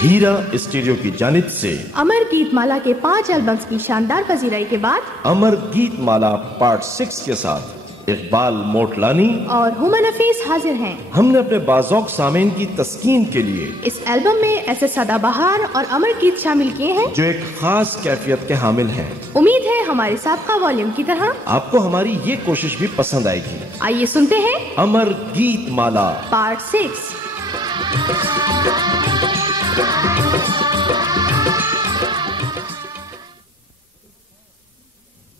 हीरा studio की जानिब से अमर गीत माला के 5 एल्बम्स की शानदार पजीराई के बाद अमर गीत माला पार्ट 6 के साथ इकबाल मोटलानी और हुमा नफीस हाजिर हैं। हमने अपने बाज़ौक सामीन की तस्कीन के लिए इस एल्बम में ऐसे सदाबहार और अमर गीत शामिल किए हैं जो एक खास कैफियत के हामिल हैं। उम्मीद है हमारे साबका वॉल्यूम की तरह आपको हमारी ये कोशिश भी पसंद आएगी। आइए सुनते हैं अमर गीत माला पार्ट 6।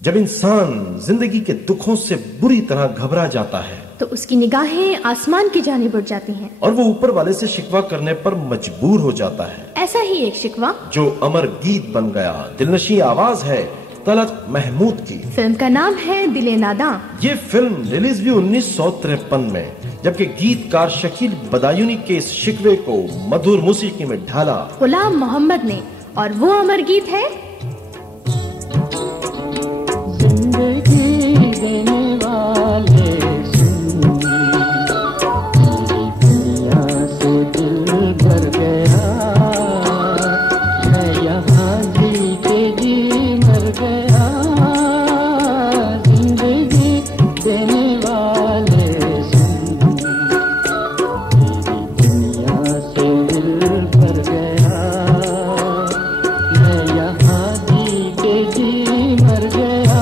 जब इंसान जिंदगी के दुखों से बुरी तरह घबरा जाता है तो उसकी निगाहें आसमान की जानिब उठ जाती हैं और वो ऊपर वाले से शिकवा करने पर मजबूर हो जाता है। ऐसा ही एक शिकवा जो अमर गीत बन गया। दिलनशी आवाज है तलत महमूद की। फिल्म का नाम है दिले नादां। ये फिल्म रिलीज भी 1953 में, जबकि गीतकार शकील बदायूनी के इस शिकवे को मधुर मौसीकी में ढाला गुलाम मोहम्मद ने, और वो अमर गीत है जिंदगी देने वाले दुनिया से दिल भर गया, मैं यहाँ जी के जी मर गया। जिंदगी देने वाले दुनिया से दिल भर गया, मैं यहाँ जी के जी मर गया।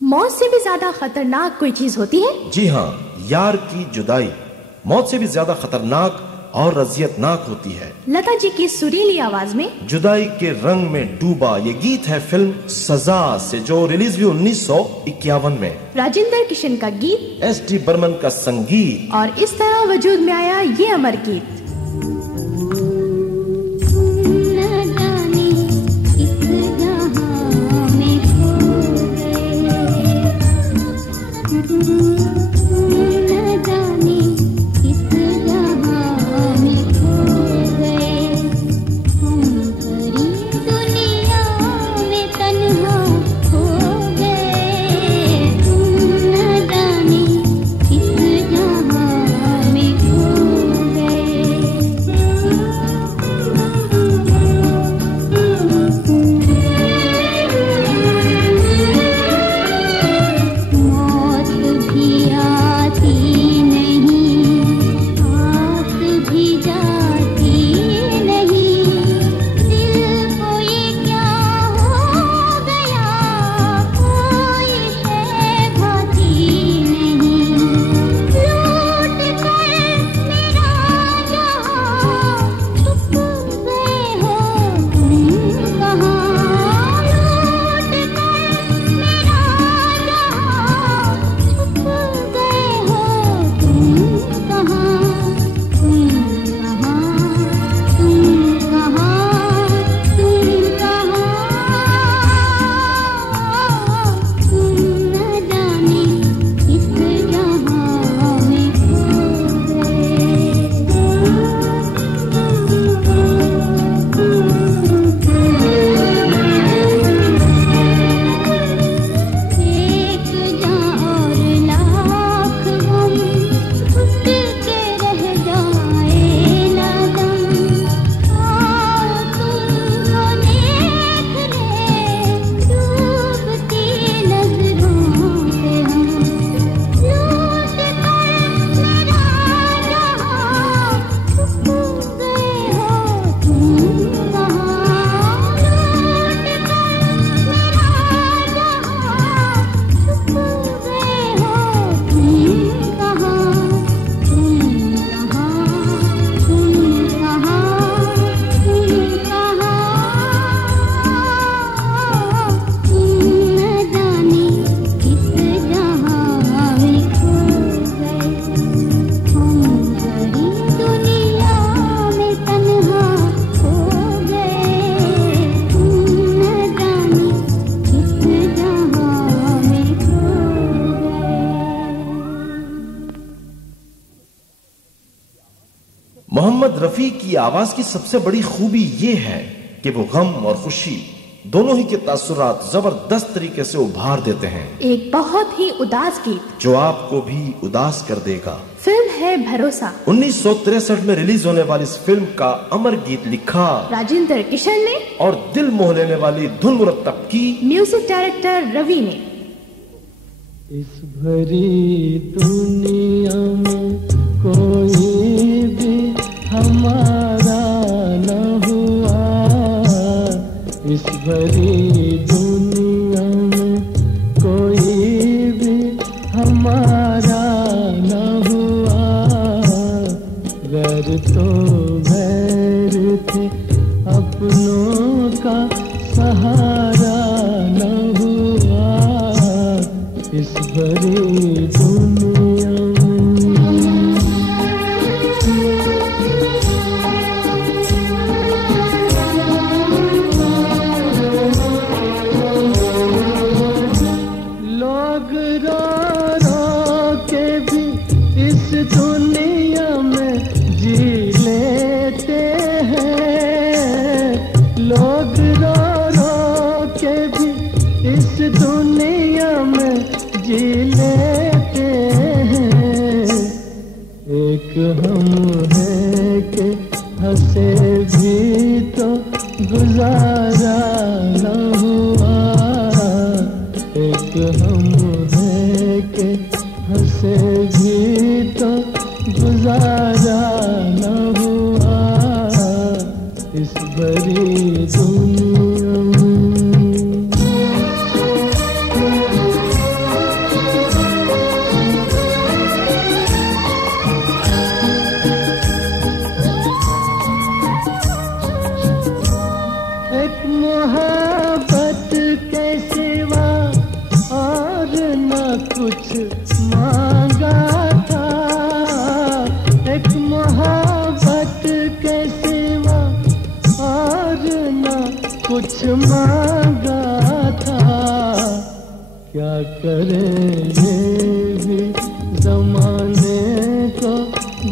मौत से भी ज्यादा खतरनाक कोई चीज होती है? जी हाँ, यार की जुदाई मौत से भी ज्यादा खतरनाक और अजियतनाक होती है। लता जी की सुरीली आवाज में जुदाई के रंग में डूबा ये गीत है फिल्म सजा से, जो रिलीज हुई 1951 में। राजेंद्र किशन का गीत, एस.डी. बर्मन का संगीत, और इस तरह वजूद में आया ये अमर गीत। मोहम्मद रफी की आवाज की सबसे बड़ी खूबी ये है कि वो गम और खुशी दोनों ही के तासुरात जबरदस्त तरीके से उभार देते हैं। एक बहुत ही उदास गीत जो आपको भी उदास कर देगा। फिल्म है भरोसा। 1963 में रिलीज होने वाली इस फिल्म का अमर गीत लिखा राजेंद्र किशन ने और दिल मोह लेने वाली धुन मुरत्तब की म्यूजिक डायरेक्टर रवि ने। इस भरी दुनिया में कोई भी हमारा न हुआ, इस भरी दुनिया में कोई भी हमारा न हुआ। गैर तो गैर थे, अपनों का सहारा न हुआ, इस भरी दुनिया में। लोग रो रो के भी इस दुनिया में जी लेते हैं। लोग रो रो के भी इस दुनिया में जी लेते हैं। एक हम है कि हंसे भी तो गुजारा न हुआ। एक हम है कि हंसे भी तो गुजारा न हुआ, इस बड़ी दुनिया में। एक मोहब्बत के सिवा और न कुछ मांगा था। एक मोहब्बत के सिवा और न कुछ मांगा था। क्या करें ये भी जमाने को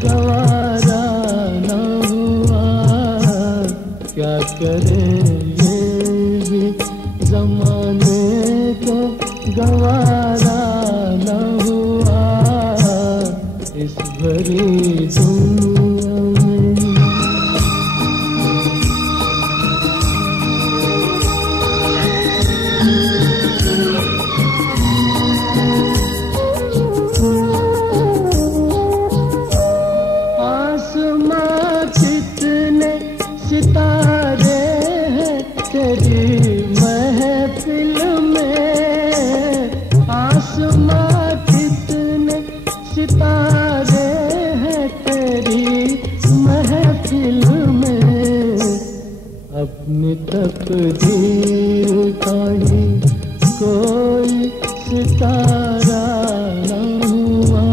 गवारा न हुआ। क्या करें ये भी जमाने को गवारा न हुआ, इस भरी दुनिया में। आसमां कितने सितारे हैं तेरी महफिल में। आसमां कितने सितारे हैं तेरी महफिल में। अपनी तकदीर का ही कोई सितारा न हुआ।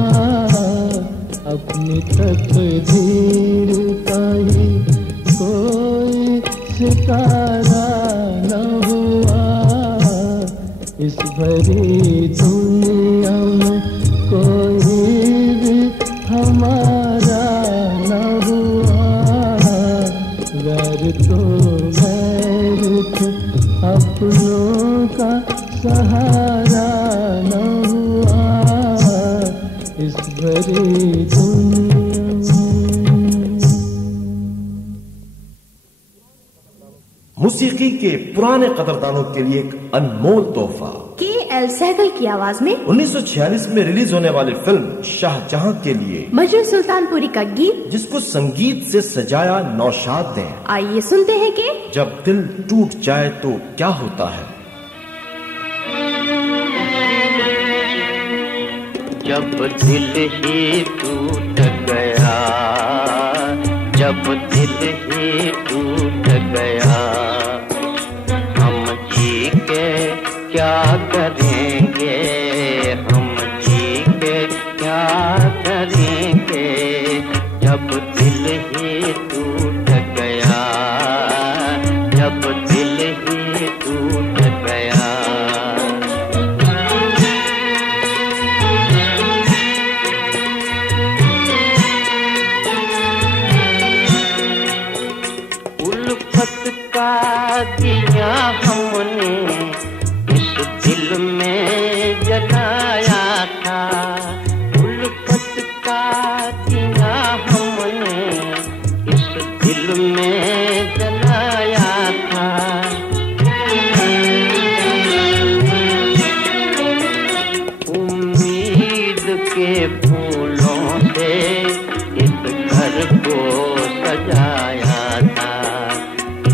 अपनी तकदीर का ही कोई सितारा न हुआ, इस भरी दुनिया में कोई भी हमारा न हुआ। गैर तो गैर थे, अपनों का सहारा न हुआ, इस भरी दुनिया में। मौसीकी के पुराने कदरदानों के लिए एक अनमोल तोहफा। के.एल. सहगल की आवाज में 1946 में रिलीज होने वाली फिल्म शाहजहां के लिए मजरू सुल्तानपुरी का गीत, जिसको संगीत से सजाया नौशाद ने। आइए सुनते हैं कि जब दिल टूट जाए तो क्या होता है। जब दिल ही टूट गया, जब दिल ही टूट गया, हम जी के क्या करेंगे, हम जी के क्या करेंगे। जब दिल ही टूट गया, जब दिल ही टूट गया। में जलाया था। उम्मीद के फूलों से इस घर को सजाया था।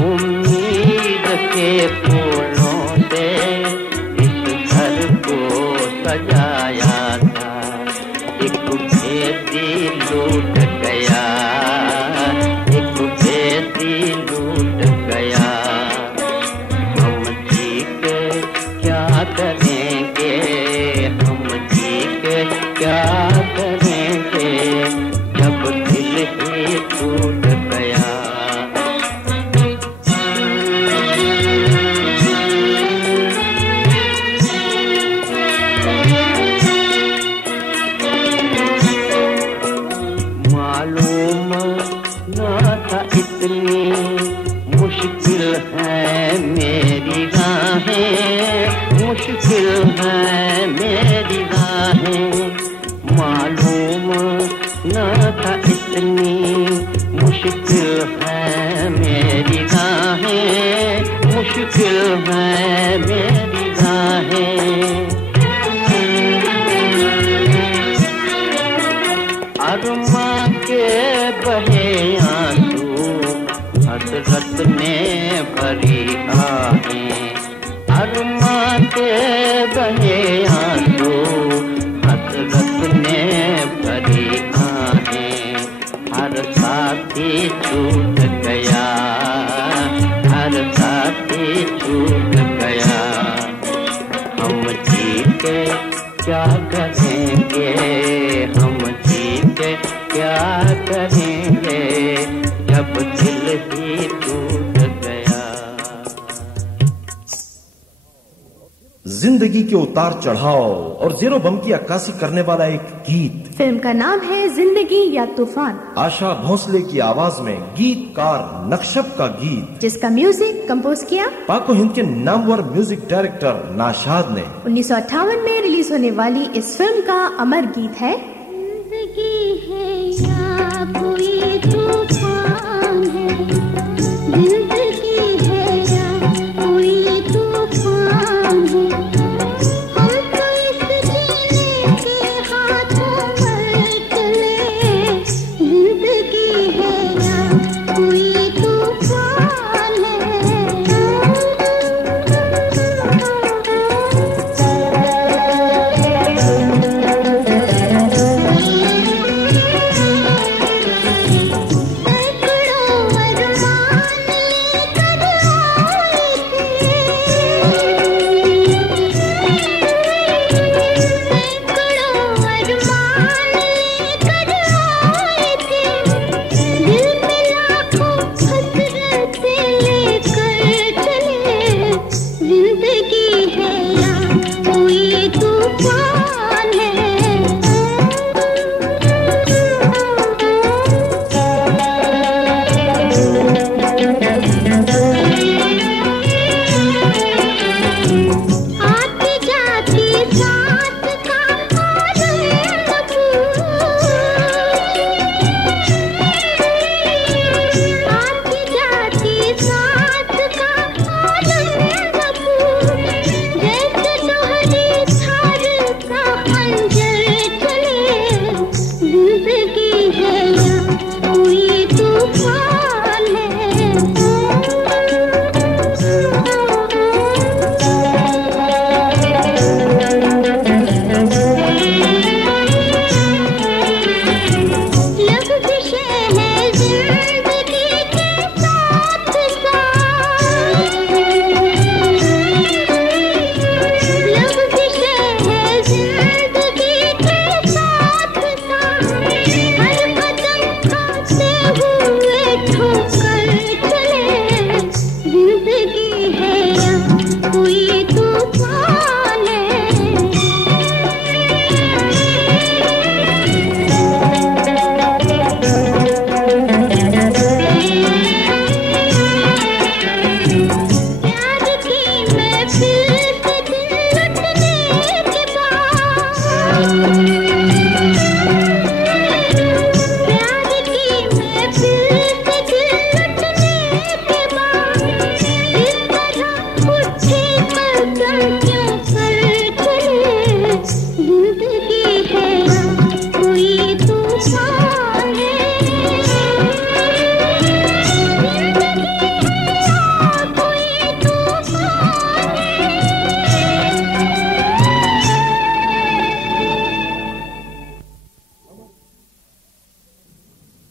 उम्मीद के फूलों से इस घर को सजाया था। एक भेदी लूट गया, एक भेदी लूट गया। हम जी के क्या करेंगे, हम जी के क्या करेंगे, जब दिल ही टूट गया। मालूम न था इतनी मुश्किल है मेरी राहें, मुश्किल है मेरी राहें। मालूम न था इतनी मुश्किल है मेरी राहें, मुश्किल है मेरी राहें। अरमां के बहे आंसू हसरत ने भरी आहें। अरमां के बहे आंसू हसरत ने भरी आहें। हर साथी छूट गया, हर साथी छूट गया। हम जी के क्या करेंगे, हम जी के क्या करेंगे, जब दिल ही टूट गया। जिंदगी के उतार चढ़ाव और जेरो बम की अक्कासी करने वाला एक गीत। फिल्म का नाम है जिंदगी या तूफान। आशा भोसले की आवाज में गीतकार नक्शब का गीत, जिसका म्यूजिक कंपोज किया पाको हिंद के नामवर म्यूजिक डायरेक्टर नाशाद ने। 1958 में रिलीज होने वाली इस फिल्म का अमर गीत है जिंदगी है या कोई तूफान है, जिंदगी है या कोई तूफान है। हम तो इस जीने के हाथों में चले, जिंदगी है या कोई तूफान है।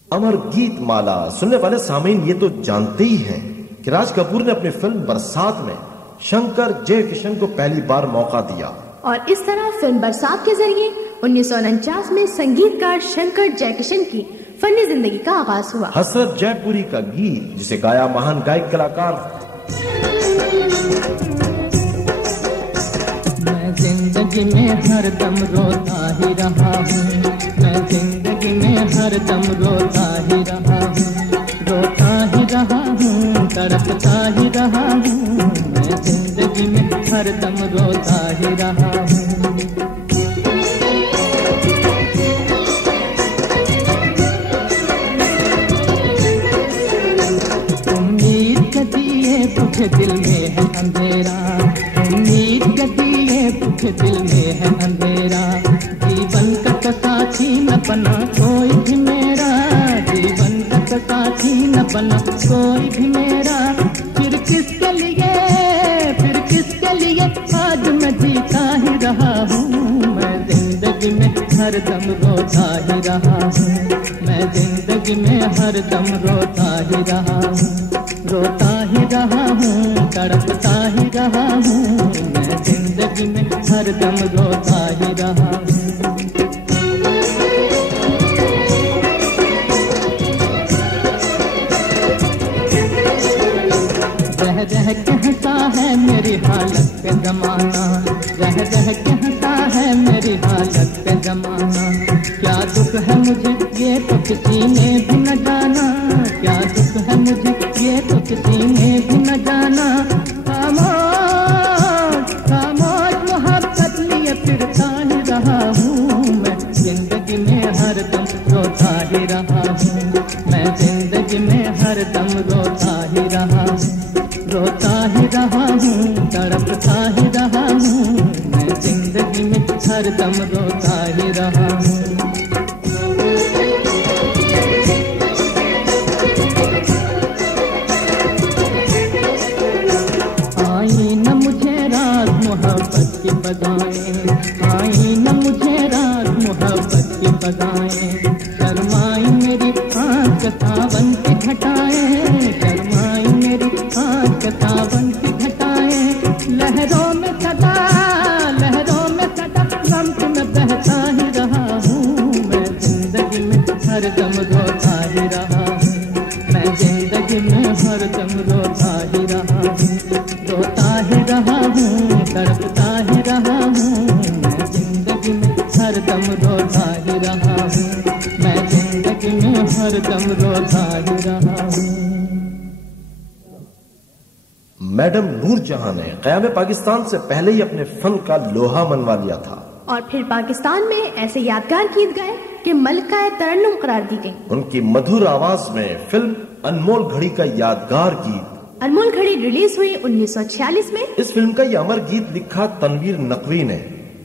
अमर गीत माला सुनने वाले सामीन ये तो जानते ही हैं कि राज कपूर ने अपनी फिल्म बरसात में शंकर जयकिशन को पहली बार मौका दिया और इस तरह फिल्म बरसात के जरिए 1949 में संगीतकार शंकर जयकिशन की फनी जिंदगी का आगाज हुआ। हसरत जयपुरी का गीत जिसे गाया महान गायक कलाकार। मैं जिंदगी में हरदम रोता ही रहा हूँ, मैं जिंदगी में हरदम रोता ही रहा हूँ, रोता ही रहा हूँ, तड़पता ही रहा हूँ, मैं जिंदगी में हरदम रोता ही रहा हूँ। उम्मीद के दिए तुझे दिल में है अंधेरा, उम्मीद के दिए तुझे दिल में है अंधेरा, जीवन का तो साथी न बना कोई भी मेरा, जीवन का तो साथी न बना कोई भी मेरा, फिर किसके लिए आज मैं जीता ही रहा हूँ, मैं जिंदगी में हरदम रोता ही रहा हूँ, मैं जिंदगी में हरदम रोता ही रहा हूँ, रोता ही रहा हूँ, तड़पता ही रहा हूँ, मैं जिंदगी में हरदम रोता ही रहा हूँ। रह रह कहता है मेरी हालत पे जमाना, रह रह कहता है मेरी हालत पे जमाना, क्या दुख है मुझे ये तो किसी ने भी न जाना, क्या दुख है मुझे ये तो किसी ने भी न जाना, खामोश खामोश मोहब्बत लिए फिरता ही रहा हूँ, मैं जिंदगी में हरदम रोता ही रहा हूँ, मैं जिंदगी में हरदम रोता ही रहा हूँ, रोता ही रहा हूँ, तड़पता ही रहा हूँ, मैं जिंदगी में हरदम रोता ही रहा हूँ। आई न मुझे रात मोहब्बत की बदाएं, आई न मुझे रात मोहब्बत की बदाएं, शर्माई मेरी आँख सावन की घटाएं, शर्माई मेरी आँख सावन की घटाएं, लहरों में सदा गम में बहता ही रहा हूँ, मैं जिंदगी में हरदम रोता ही रहा हूँ, मैं जिंदगी में हरदम रोता ही रहा हूँ, रोता ही रहा हूँ, तड़पता ही रहा हूँ, मैं जिंदगी में हरदम रोता ही रहा हूँ, मैं जिंदगी में हरदम रोता ही रहा हूँ। मैडम नूरजहां ने क़याम पाकिस्तान से पहले ही अपने फन का लोहा मनवा लिया था और फिर पाकिस्तान में ऐसे यादगार गीत गाए कि मलका तरन्नुम करार दी गई। उनकी मधुर आवाज में फिल्म अनमोल घड़ी का यादगार गीत अनमोल घड़ी रिलीज हुई 1946 में। इस फिल्म का ये अमर गीत लिखा तनवीर नकवी ने,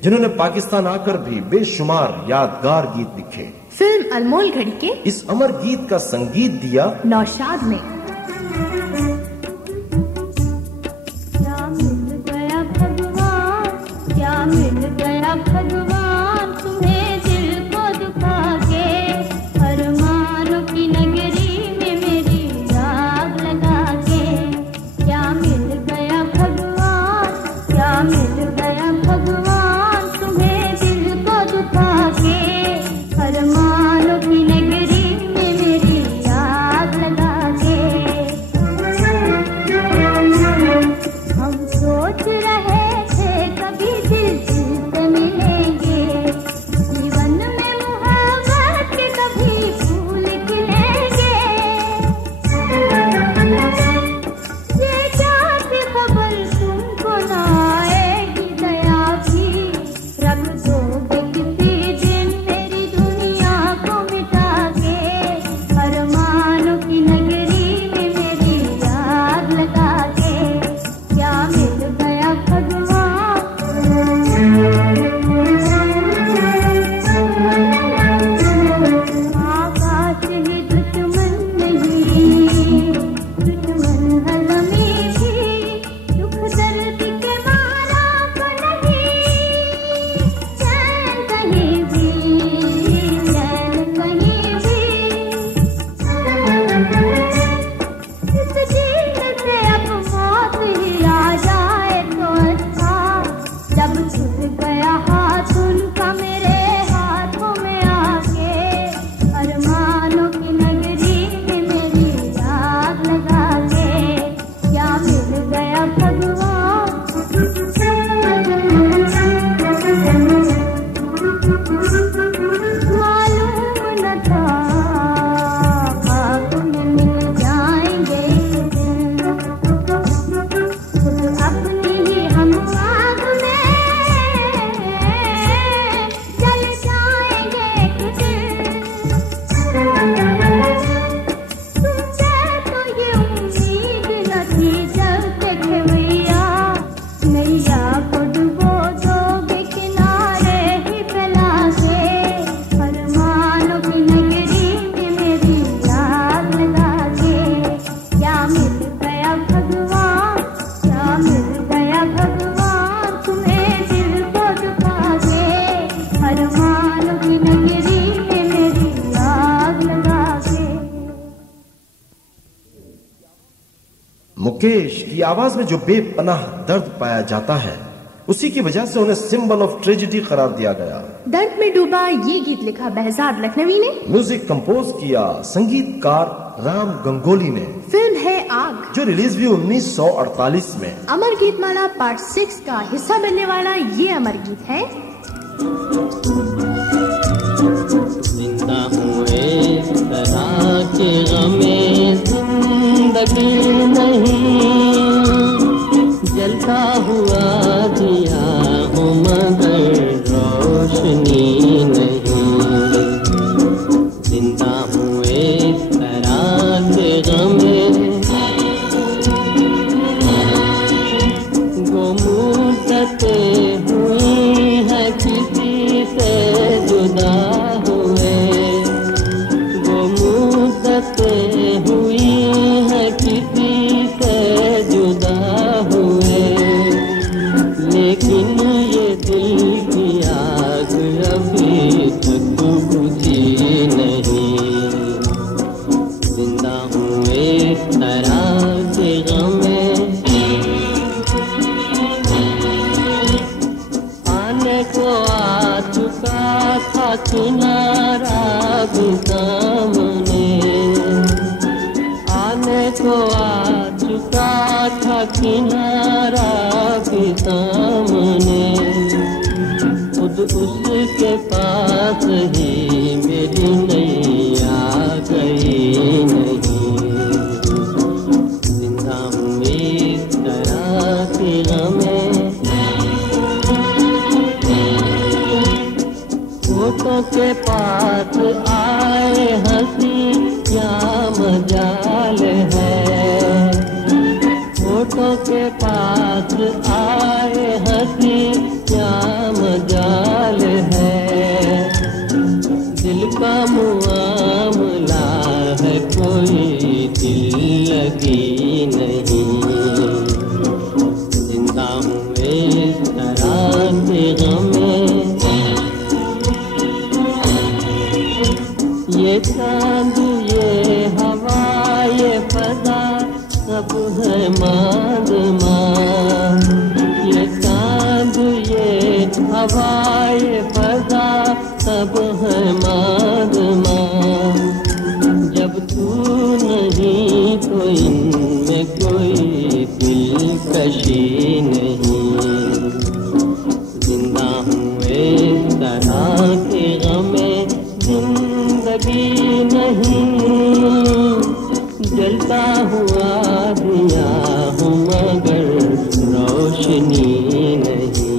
जिन्होंने पाकिस्तान आकर भी बेशुमार यादगार गीत लिखे। फिल्म अनमोल घड़ी के इस अमर गीत का संगीत दिया नौशाद ने। भगवान तुम्हें दिल को दुखा के अरमानों की नगरी में मेरी आग लगा के, क्या मिल गया भगवान, क्या मिल गया भगवान तुम्हें दिल को दुखा के अरमानों की नगरी में मेरी आग लगा के। मुकेश की आवाज में जो बेपनाह दर्द पाया जाता है, उसी की वजह से उन्हें सिंबल ऑफ ट्रेजेडी करार दिया गया। दर्द में डूबा ये गीत लिखा behzad लखनवी ने, म्यूजिक कंपोज किया संगीतकार राम गंगोली ने। फिल्म है आग, जो रिलीज हुई 1948 में। अमर गीतमाला पार्ट 6 का हिस्सा बनने वाला ये अमर गीत है। जिंदा हुए तरह के गमे जिंदगी नहीं, जलता हुआ दिया हो मगर रोशनी नहीं। जिंदा हुए तरह के गमे गुमसते हुई है किसी से जुदा हुए, गुमसते हुई है किसी से जुदा हुए। लेकिन ये दिल की आग अभी तक बुझी नहीं। जिंदा हुए तरह के गमे आने को आ चुका था किनारा भी सामने, आने को आ चुका था किनारा भी सामने। खुद उसके पास ही मेरी नैया गई नहीं। जिंदा हुई तरह के गमे होठों के पास आए हंसी क्या मजाल है, होठों के पास आए हंसी क्या मजाल है। दिल का मुआमला है कोई दिल लगी नहीं। जिंदा हुए तरह के गमे ये चांद ये हवा ये फजा सब है मांद मां। ये चांद ये हवा ये फजा सब है मांद मां। जब तू नहीं तो इनमें कोई दिलकशी नहीं। जिंदा हुए तरह के गमे जिंदगी नहीं, जलता हुआ दिया हूँ मगर रोशनी नहीं।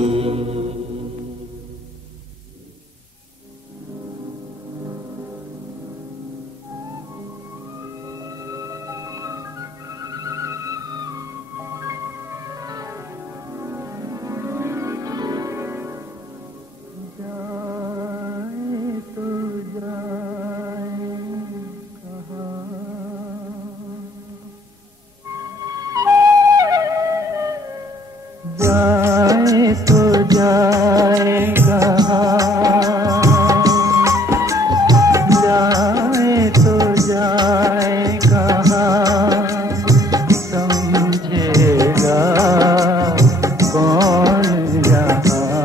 जाए तो जाए कहाँ, जाए तो जाए कहाँ, समझेगा कौन यहाँ।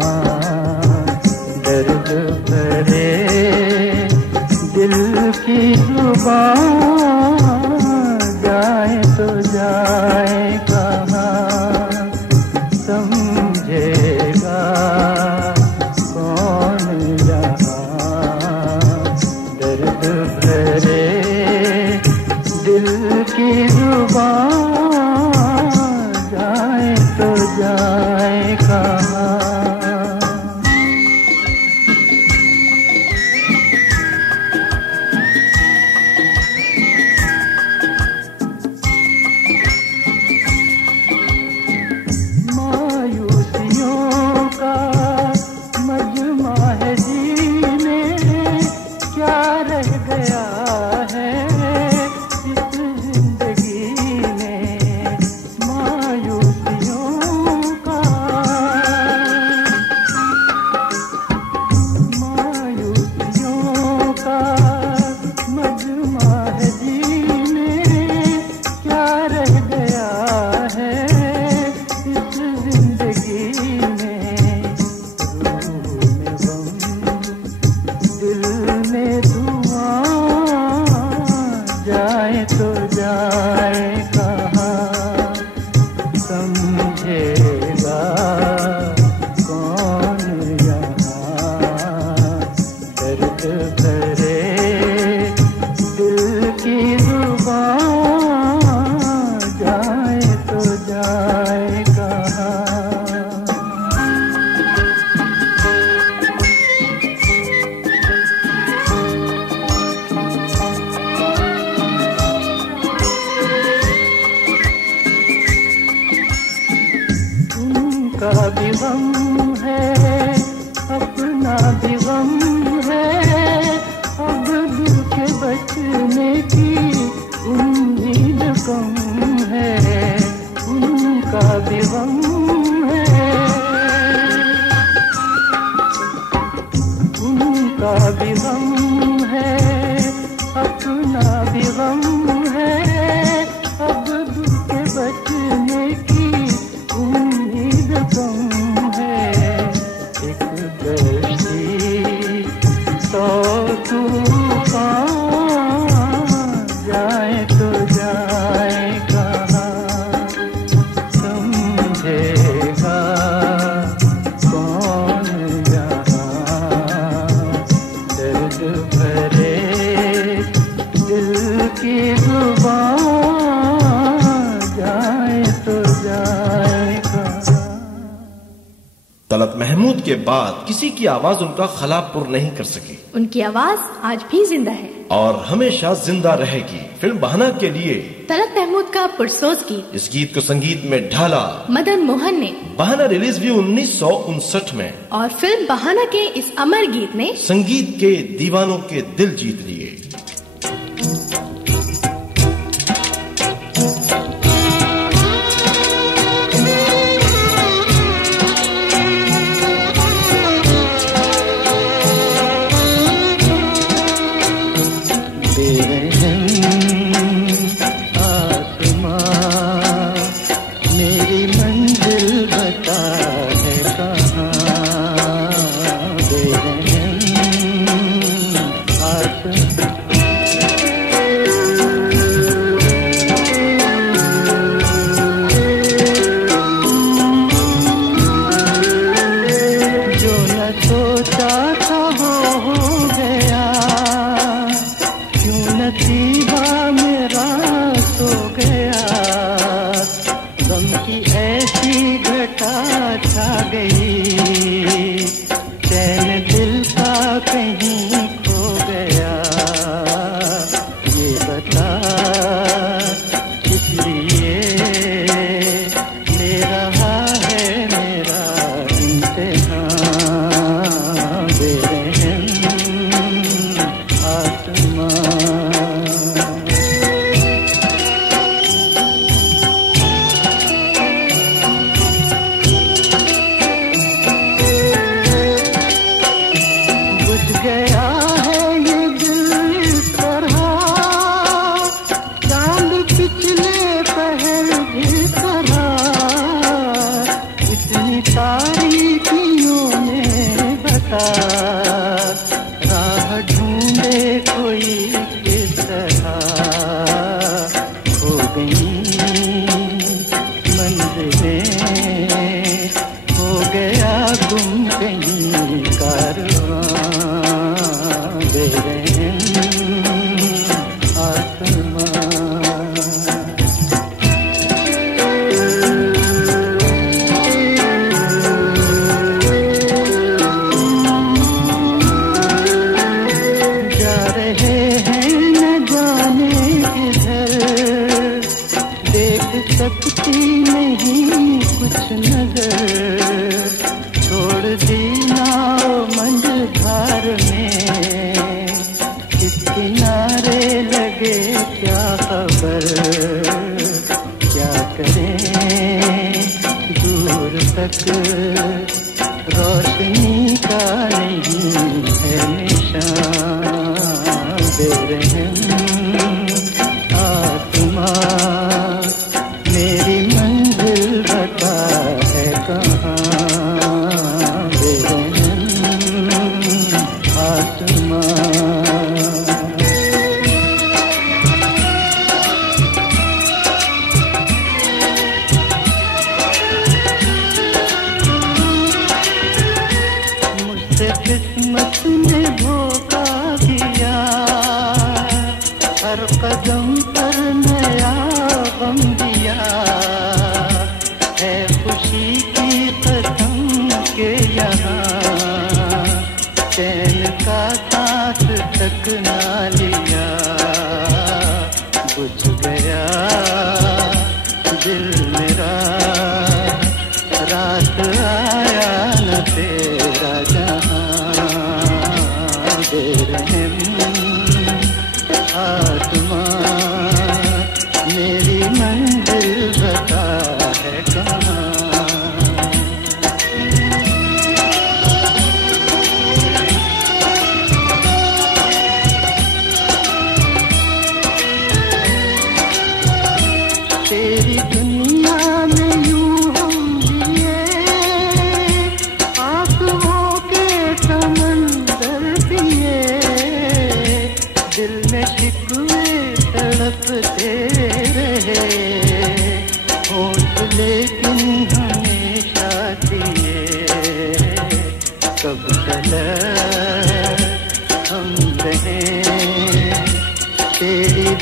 दर्द भरे दिल की जुबान, जाए तो जाए कहाँ, समझेगा कौन यहाँ। दर्द भरे दिल की जुबान, जाए तो जाए कहाँ। रह गया बचने की उम्मीद कम है, उनका भी गम है, उनका भी गम है, अपना भी गम है। अब दुख के बचने की उम्मीद कम है। एक दर्शी तो तूफान जाए तो जाए कहाँ, समझेगा कौन यहाँ। दर्द भरे दिल की जुबान जाए तो जाए कहाँ। तलत महमूद के बाद किसी की आवाज उनका खला पुर नहीं कर सकी। उनकी आवाज आज भी जिंदा है और हमेशा जिंदा रहेगी। फिल्म बहाना के लिए तलत महमूद का पुरसोज गीत। इस गीत को संगीत में ढाला मदन मोहन ने। बहाना रिलीज भी 1959 में और फिल्म बहाना के इस अमर गीत ने संगीत के दीवानों के दिल जीत लिए।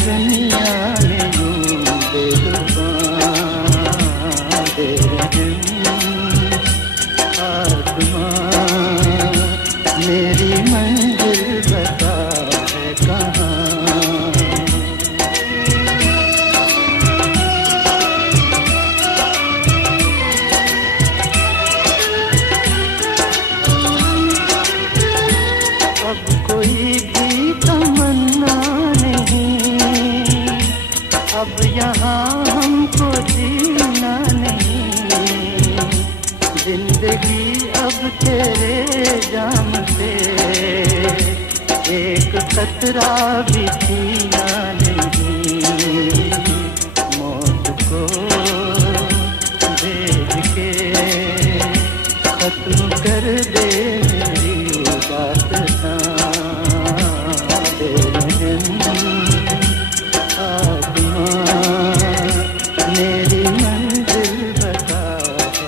दुनिया में यूं बेजुबान दे आसमां मेरी मंजिल बता है कहाँ। अब कोई भी तमन्ना नहीं, अब यहाँ हमको जीना नहीं, जिंदगी अब तेरे जाम से एक खतरा भी जीना नहीं, मौत को भेज के खत्म कर दे मेरी दास्तां मेरी मंजिल बता है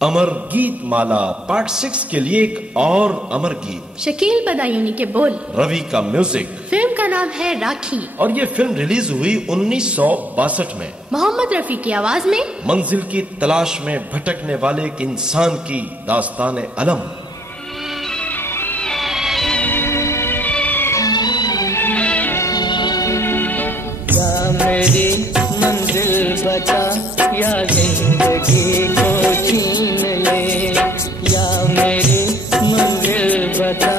अमर गीत माला पार्ट 6 के लिए एक और अमर गीत। शकील बदायूनी के बोल, रवि का म्यूजिक। फिल्म का नाम है राखी और ये फिल्म रिलीज हुई 1962 में। मोहम्मद रफी की आवाज में मंजिल की तलाश में भटकने वाले एक इंसान की दास्तान अलम। या मेरी मंजिल बता या जिंदगी को छीन ले, या मेरी मंजिल बता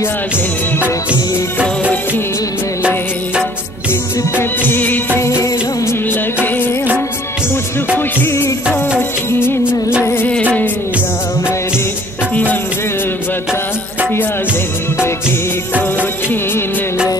या जिंदगी को छीन ले, जिसके पीछे हम लगे हैं उस खुशी को छीन ले, या मेरी मंजिल बता या जिंदगी को छीन ले।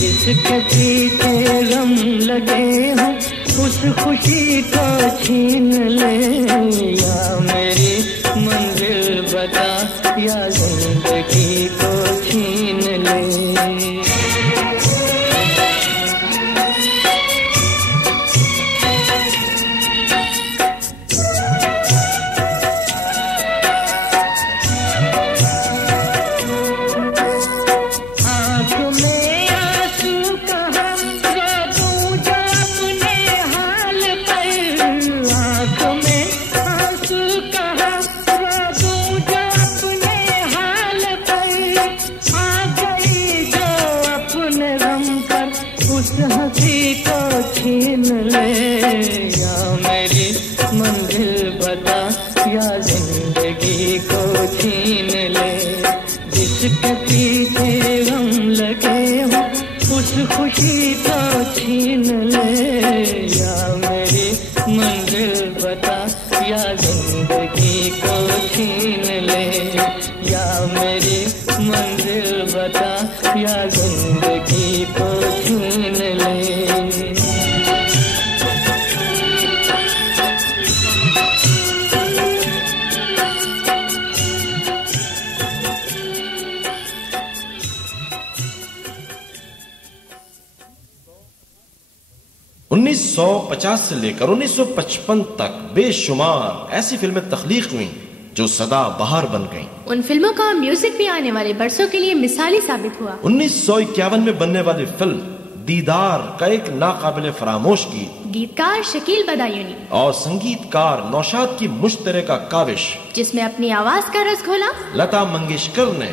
जिसके पीछे गम लगे हों उस खुशी को छीन ले, या मेरी मंजिल बता या जिंदगी को छीन ले। छीन ले, या मेरी मंजिल बता या जिंदगी को छीन ले, जिसके पीछे हम लगे हो उस खुशी को छीन ले, या मेरी मंजिल बता या जिंदगी को छीन ले, या मेरी मंजिल बता या जिंदगी को छीन ले। उन्नीस 1950 से लेकर 1955 तक बेशुमार ऐसी फिल्में तख्लीक हुई जो सदा बहार बन गईं। उन फिल्मों का म्यूजिक भी आने वाले बरसों के लिए मिसाली साबित हुआ। 1951 में बनने वाली फिल्म दीदार का एक नाकाबिले फरामोश गीत, गीतकार शकील बदायूनी और संगीतकार नौशाद की मुश्तरका काविश, जिसमें अपनी आवाज का रस घोला लता मंगेशकर ने।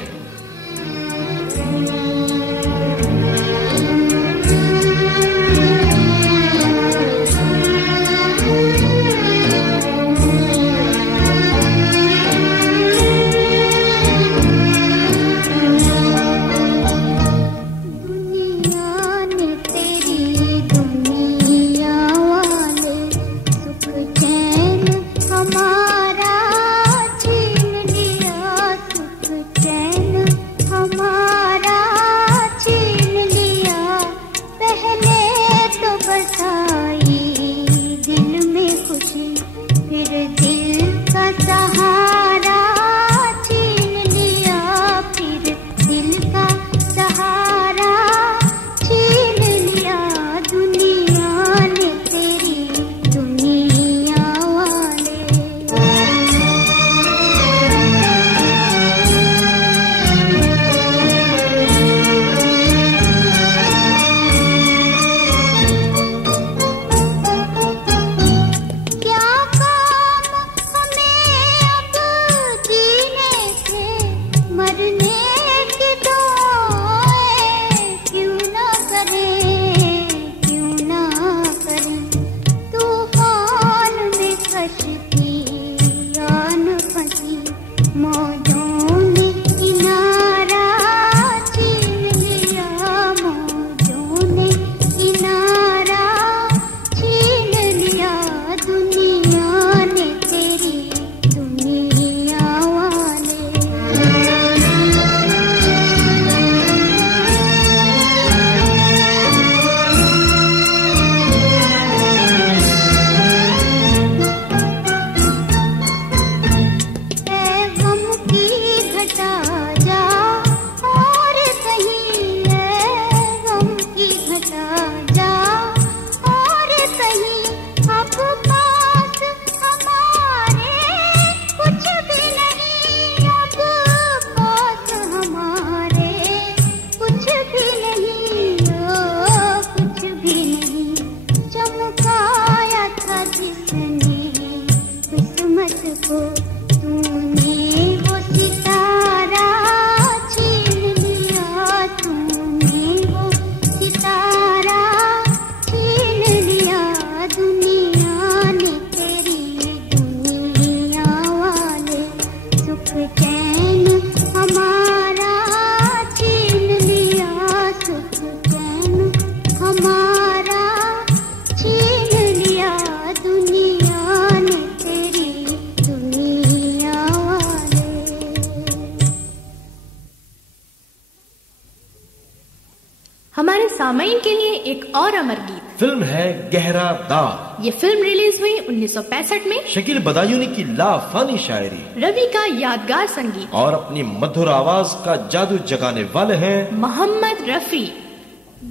हमारे सामाईन के लिए एक और अमर गीत। फिल्म है गहरा दाग। ये फिल्म रिलीज हुई 1965 में। शकील बदायूनी की लाफानी शायरी, रवि का यादगार संगीत और अपनी मधुर आवाज का जादू जगाने वाले हैं मोहम्मद रफी।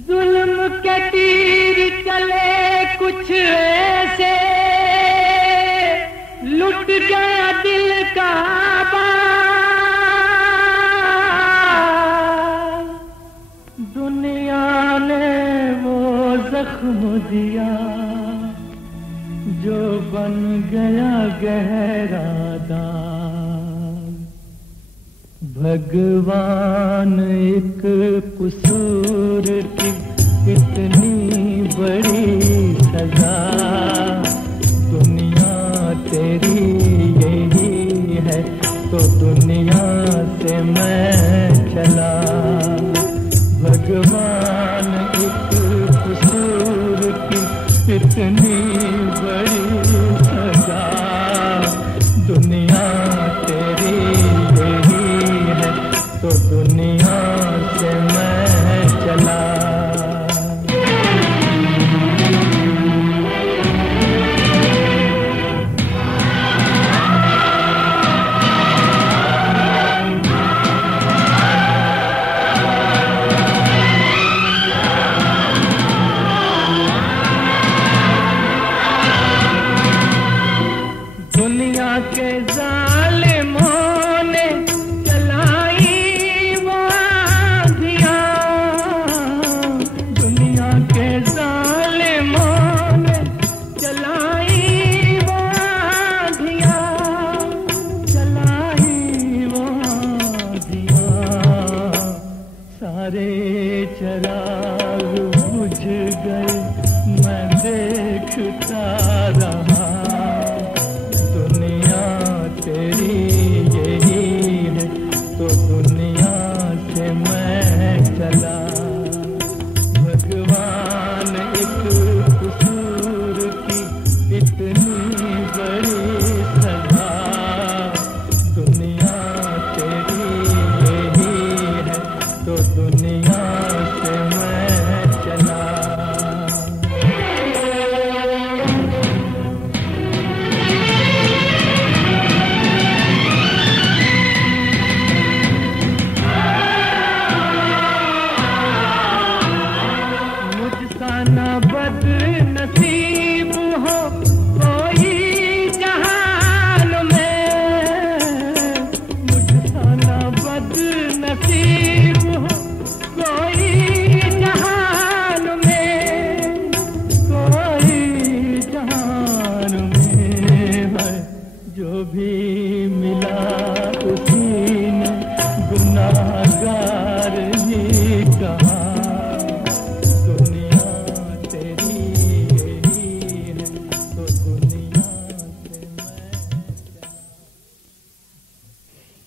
जुल्म के तीर चले कुछ ऐसे, लुट गया दिल का दुनिया ने वो जख्म दिया जो बन गया गहरा दाग। भगवान एक कसूर की इतनी बड़ी सजा, दुनिया तेरी यही है तो दुनिया से मैं चला। भगवान एक कसूर की इतनी बड़ी सजा, दुनिया तेरी यही है तो दुनिया से मैं चला। दुनिया के जालिमों ने चलाई वो आंधियां, दुनिया के जालिमों ने चलाई वो आंधियां, चलाई वो आंधियां। सारे चिराग बुझ गए मैं देखता रहा, तेरी यही है तो दुनिया से मैं चला। भगवान एक कसूर की इतनी बड़ी सजा, दुनिया तेरी यही है तो दुनिया से मैं चला। बदनसीब हो कोई जहान में, मुझसा ना बदनसीब हो कोई जहान में, कोई जहान में है जो भी मिला उसी ने गुनाहगार ही कहा।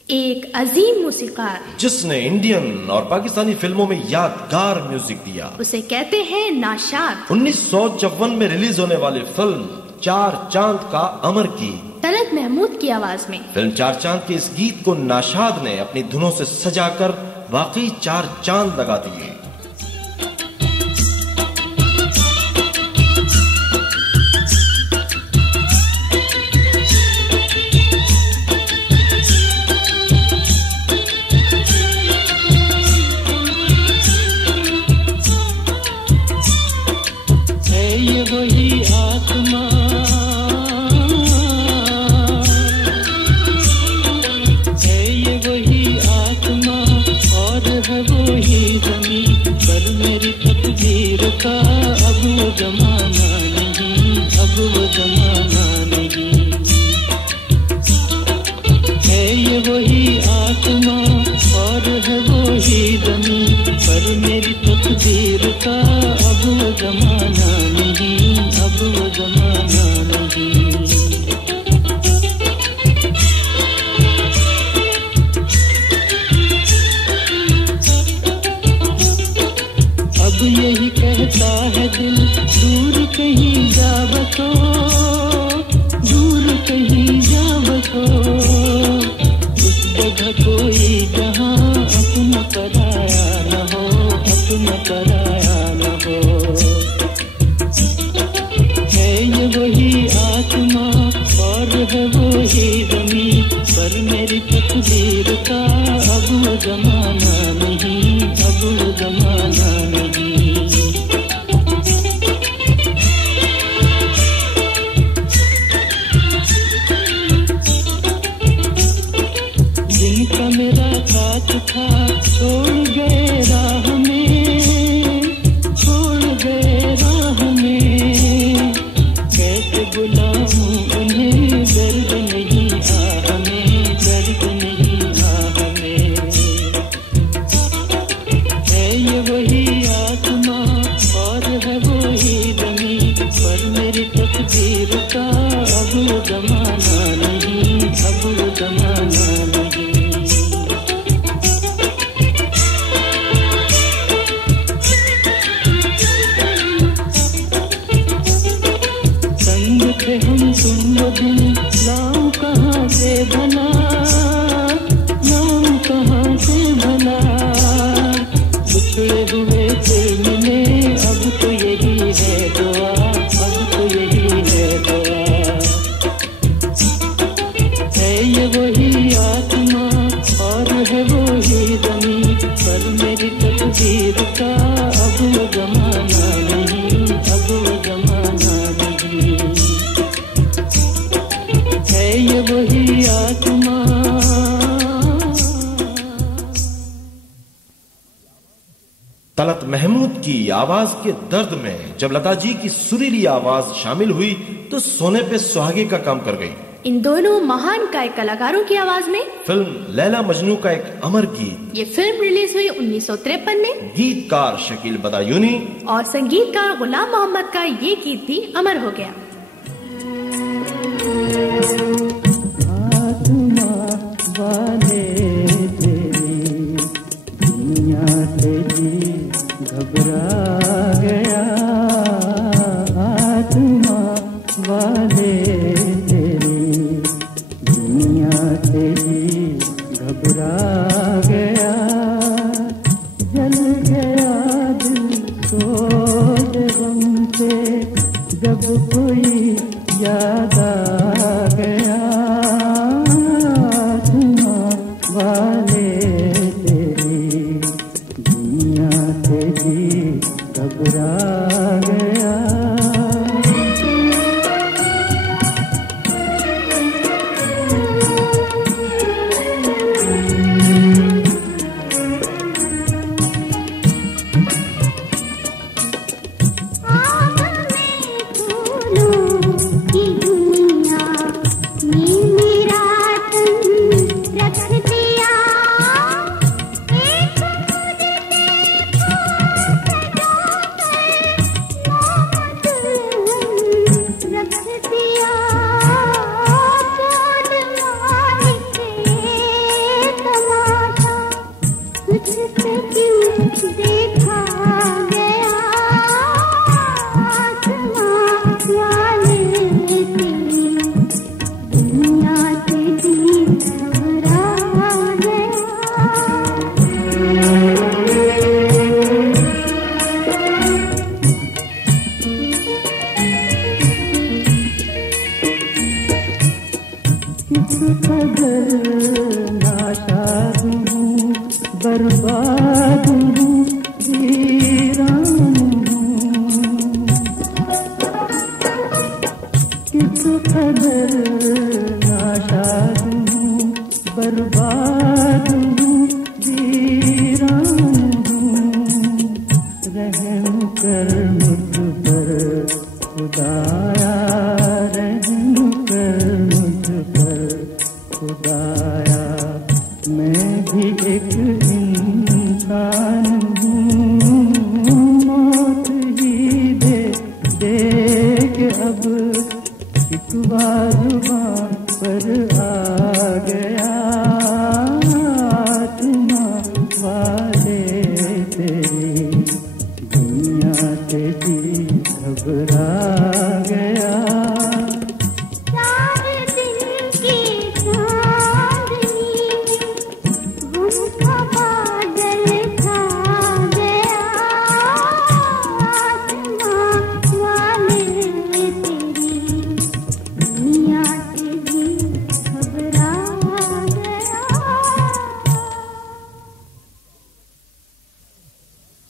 एक अजीम मूसीकार जिसने इंडियन और पाकिस्तानी फिल्मों में यादगार म्यूजिक दिया, उसे कहते हैं नाशाद। 1954 में रिलीज होने वाली फिल्म चार चांद का अमर गीत तलत महमूद की आवाज में। फिल्म चार चांद के इस गीत को नाशाद ने अपनी धुनों से सजाकर वाकई चार चांद लगा दिए। वही आत्मा है, ये वही आत्मा और है वही ज़मीं, पर मेरी तकदीर का अब वो ज़माना नहीं, अब वो ज़माना नहीं। है ये वही आत्मा और है वही ज़मीं, पर मेरी तकदीर का अब वो ज़माना नहीं, अब वो ज़माना नहीं। अब यही कहता है दिल दूर कहीं जा बसो, दूर कहीं जा बसो, उस जगह कोई जहाँ अपना पराया न हो, अपना पराया ये वही आसमां और है वही जमीन, पर मेरी तकदीर का अब वो जमाना नहीं, अब वो जमाना नहीं। संग थे हम तुम वो दिन, लाऊं कहाँ से भला, लाऊं कहाँ से भला। बिछड़े हुए फिर मिले, अब तो यही है दुआ, अब तो यही है दुआ। है ये वही आसमां और है वही जमीन, पर मेरी तकदीर का अब वो जमाना नहीं, अब वो जमाना नहीं। है ये वही आसमां। तलत महमूद की आवाज के दर्द में जब लता जी की सुरीली आवाज शामिल हुई तो सोने पे सुहागे का काम कर गई। इन दोनों महान गायक कलाकारों की आवाज में फिल्म लैला मजनू का एक अमर गीत। ये फिल्म रिलीज हुई 1953 में। गीतकार शकील बदायूनी और संगीतकार गुलाम मोहम्मद का ये गीत भी अमर हो गया। वाले तेरी दुनिया से जी घबरा गया, आत्मा वाले तेरी दुनिया से जी घबरा गया। जल गया दिल सोच गम से, जब कोई याद आ गया, वाले तेरी दुनिया से जी घबरा गया। बर्बाद हूँ, वीरान हूँ, किस कदर नाशाद हूँ, बर्बाद हूँ, वीरान हूँ। रहम कर मुझ पर खुदाया, रहम कर मुझ पर खुदाया। मैं भी एक इंसान हूँ, मौत ही दे के अब शिकवा जुबान पर आ गया। आत्मा वाले तेरी दुनिया से जी घबरा गया।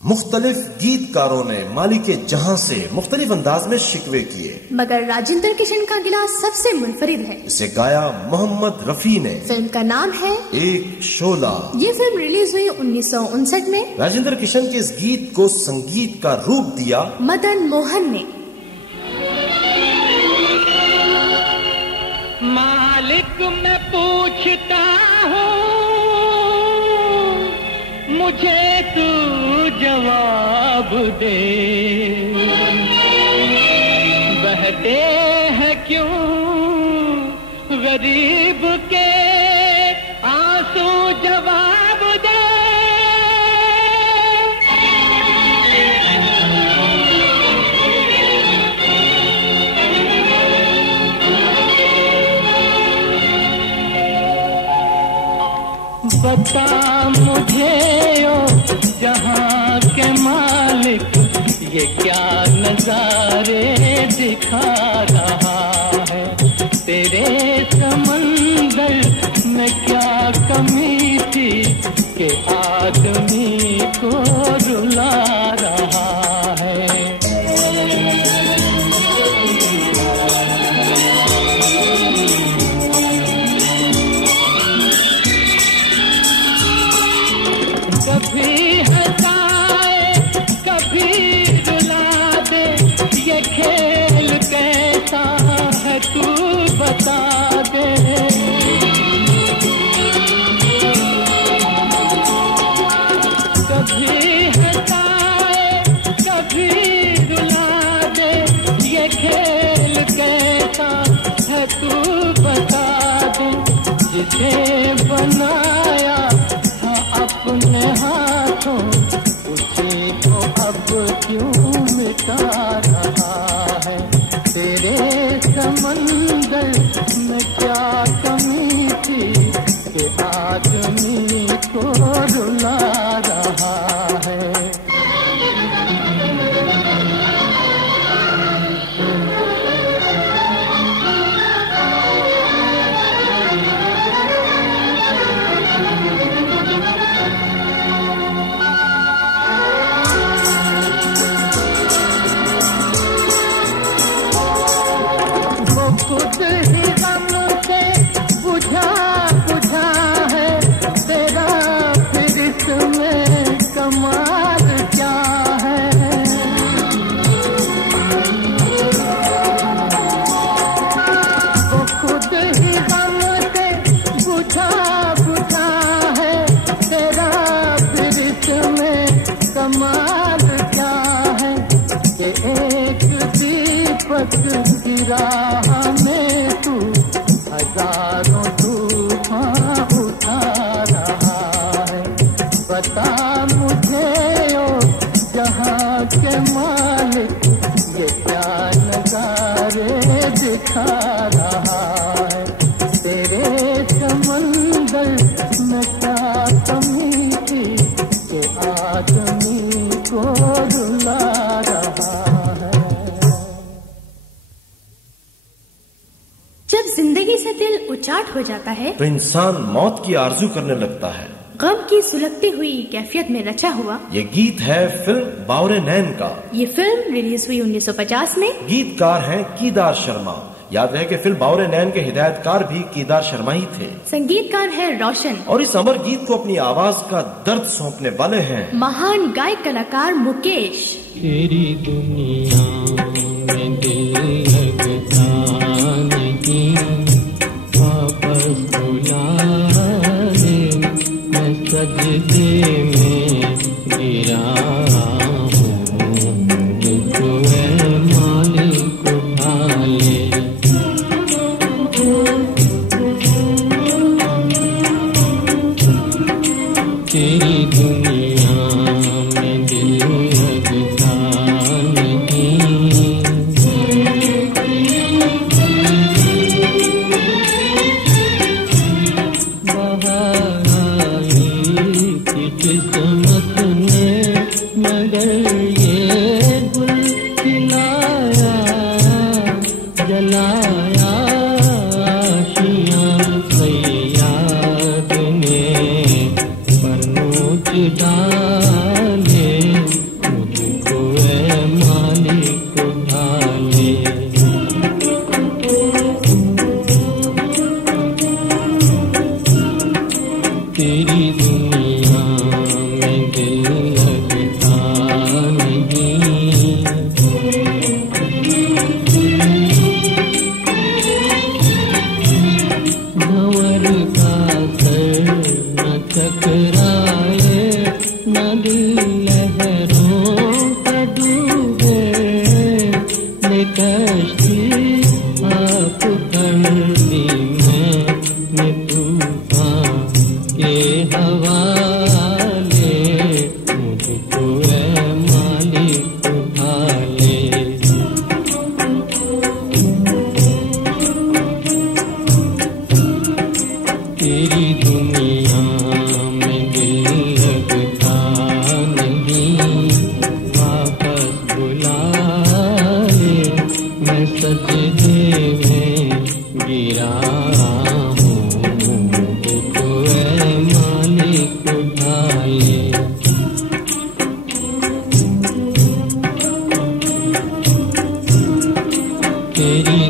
मुख्तलिफ गीतकारों ने मालिके जहां से मुख्तलिफ अंदाज में शिकवे किए, मगर राजेंद्र किशन का गिला सबसे मुनफरिद है। इसे गाया मोहम्मद रफी ने। फिल्म का नाम है एक शोला। ये फिल्म रिलीज हुई 1959 में। राजेंद्र किशन के इस गीत को संगीत का रूप दिया मदन मोहन ने। मालिक मैं पूछता हूँ मुझे तू जवाब दे, बहते हैं क्यों गरीब के आंसू, जवाब दे। बता मुझे ओ जहां के मालिक, ये क्या नजारे दिखा रहा है। तेरे समंदर में क्या कमी थी कि आदमी को रुला रहा है। कभी हंसाए कभी रुला दे, ये खेल कैसा है तू बता दे। कभी हंसाए कभी रुला दे, ये खेल कैसा है तू बता दे। जिसे बनाया अपने हाथों, उसी को अब क्यों मिटा रहा है। तेरे समंदर में क्या कमी थी कि आदमी को रुला रहा है। खुद ही गम से बुझा बुझा है तेरा, फिर इसमें कमाल क्या है। वो खुद ही गम से बुझा बुझा है तेरा, फिर इसमें कमाल क्या है। कि एक दीपक गिरा में तू हजारों तूफान उठा रहा है। बता मुझे ओ जहां के मालिक, ये क्या नजारे दिखा रहा है। तेरे समंदर में क्या कमी थी कि आदमी को रुला रहा है। जब जिंदगी से दिल उचाट हो जाता है तो इंसान मौत की आरजू करने लगता है। गम की सुलगती हुई कैफियत में रचा हुआ ये गीत है फिल्म बावरे नैन का। ये फिल्म रिलीज हुई 1950 में। गीतकार हैं कीदार शर्मा। याद रहे कि फिल्म बावरे नैन के हिदायतकार भी कीदार शर्मा ही थे। संगीतकार है रोशन। और इस अमर गीत को अपनी आवाज का दर्द सौंपने वाले हैं महान गायक कलाकार मुकेश। तेरी दुनिया में दिल लगता नहीं, वापस बुला ले, मैं सजदे में गिरा हूँ, मुझको ऐ मालिक उठा ले। तेरी दुनिया में दिल लगता नहीं, बहार आई कि किस्मत ने दिल लहरों पे डूबे, मैं कश्ती आप करती मैं तूफान के हवाले, मुझको ऐ मालिक उठा ले। तेरी दुनिया में दिल लगता नहीं, वापस बुला ले, मैं सजदे में गिरा हूँ, मुझको ऐ मालिक उठा ले। तेरी